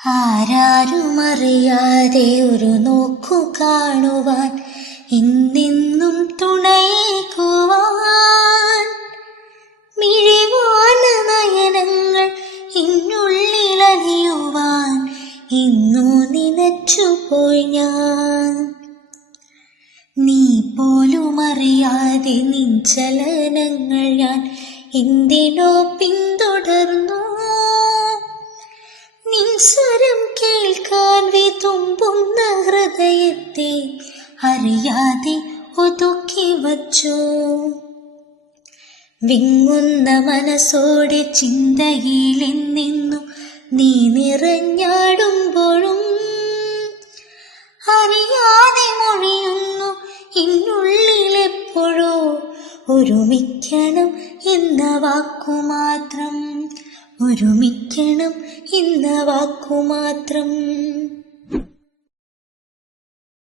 ആരാരുമറിയാതെ ഒരു നോക്കു കാണുവാൻ, ഇന്നെന്നും തുണയേകുവാൻ, മിഴിവാന നയനങ്ങൾ എന്നുള്ളിലലിയുവാൻ ഇന്നു നിനച്ചുപോയി ഞാൻ. നീ പോലും അറിയാതെ നിൻ ചലനങ്ങൾ ഞാൻ എന്തിനോ പിന്തുടർന്നു. നിൻ സ്വരം കേൾക്കാൻ വിതുമ്പുന്ന ഹൃദയത്തെ അറിയാതെ ഒതുക്കി വച്ചു. വിങ്ങുന്ന മനസ്സോടെ ചിന്തയിലെന്നെന്നു നീ നിറഞ്ഞാടുമ്പോഴും അറിയാതെ മൊഴിയുന്നു എന്നുള്ളിലെപ്പോഴോ ഒരുമിക്കണം എന്ന വാക്കുമാത്രം, ഒരുമിക്കണം എന്ന വാക്കുമാത്രം.